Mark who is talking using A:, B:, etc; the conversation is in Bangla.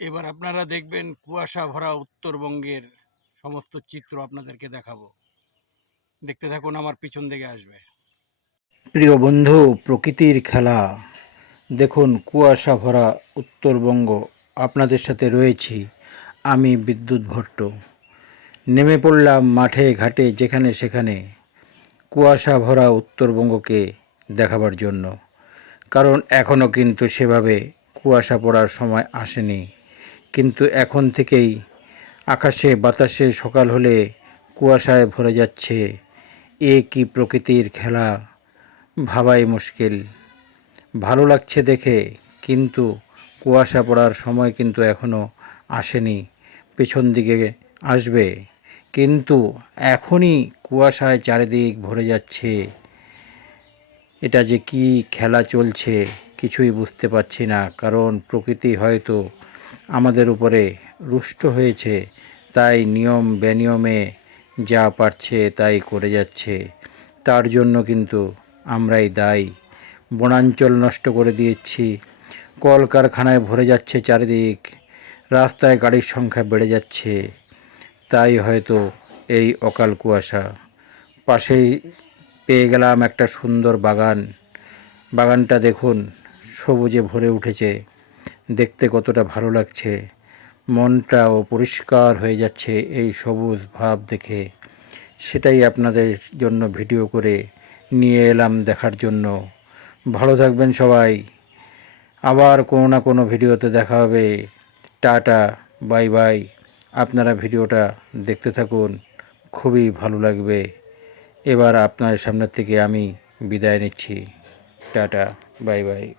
A: এবার আপনারা দেখবেন কুয়াশা ভরা উত্তরবঙ্গের সমস্ত চিত্র আপনাদেরকে দেখাবো। দেখতে থাকুন, আমার পিছন দিকে আসবে। প্রিয় বন্ধু, প্রকৃতির খেলা। দেখুন, কুয়াশা ভরা উত্তরবঙ্গ। আপনাদের সাথে রয়েছি আমি বিদ্যুৎ ভট্ট। নেমে পড়লাম মাঠে, ঘাটে, যেখানে সেখানে কুয়াশা ভরা উত্তরবঙ্গকে দেখাবার জন্য। কারণ এখনও কিন্তু সেভাবে কুয়াশা পড়ার সময় আসেনি। কিন্তু এখন থেকেই আকাশে বাতাসে সকাল হলে কুয়াশায় ভরে যাচ্ছে এ কি প্রকৃতির খেলা। ভাবাই মুশকিল। ভালো লাগছে দেখে, কিন্তু কুয়াশা পড়ার সময় কিন্তু এখনও আসেনি। পেছন দিকে আসবে, কিন্তু এখনই কুয়াশায় চারিদিক ভরে যাচ্ছে। এটা যে কি খেলা চলছে কিছুই বুঝতে পারছি না, কারণ প্রকৃতি হয়তো আমাদের উপরে রুষ্ট হয়েছে, তাই নিয়ম বেনিয়মে যা পারছে তাই করে যাচ্ছে। তার জন্য কিন্তু আমরাই দায়ী। বনাঞ্চল নষ্ট করে দিয়েছি। কলকারখানায় ভরে যাচ্ছে চারিদিক। রাস্তায় গাড়ির সংখ্যা বেড়ে যাচ্ছে। তাই হয়তো এই অকাল কুয়াশা। পাশেই পেয়ে গেলাম একটা সুন্দর বাগান। বাগানটা দেখুন, সবুজে ভরে উঠেছে। দেখতে কতটা ভালো লাগছে। মনটাও পরিষ্কার হয়ে যাচ্ছে এই সবুজ ভাব দেখে। সেটাই আপনাদের জন্য ভিডিও করে নিয়ে এলাম দেখার জন্য। ভালো থাকবেন সবাই। আবার কোনো না কোনো ভিডিওতে দেখা হবে। Tata, bye bye. আপনারা ভিডিওটা দেখতে থাকুন। খুবই ভালো লাগবে। এবার আপনার সামনের থেকে আমি বিদায় নিচ্ছি। Tata, bye bye.